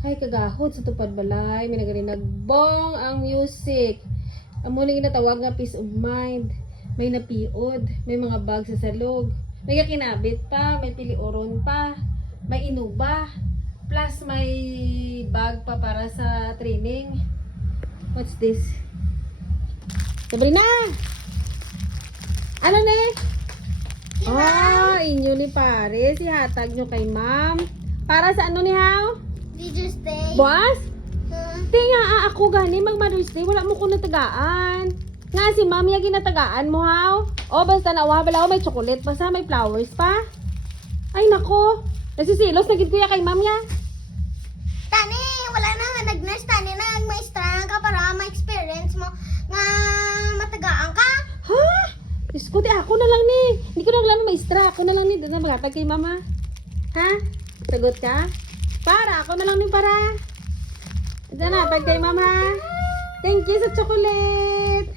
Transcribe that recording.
Ay, kagahot sa tupad balay. May nagbong ang music. Amo na ginatawag nga peace of mind. May napiod. May mga bag sa salog. May kakinabit pa. May pilioron pa. May inuba. Plus may bag pa para sa training. What's this? Sabrina! Ano ne? Inyo ni pare. Sihatag nyo kay ma'am. Para sa ano ni How? Did you stay? Boss? Huh? Tinga ako gani mag Mother's Day. Wala mo ko natagaan. Nga si ma'am yung ginatagaan mo How? O basta nawa bala may chocolate pa sa may flowers pa. Ay nako. Nasisilos na gid kuya kay ma'am ya. Tani, wala na nga nag-nurse. Tani na nag-maestra ka para ma-experience mo nga matagaan ka. Ha? Diyos ko, di ako na lang ni. Hindi ko na lang maestra. Ako na lang ni. Doon na magatag kay mama. Ha? Sagot ka? Para, ako na lang ni para. Doon na, tag kay mama. Thank you sa chocolate.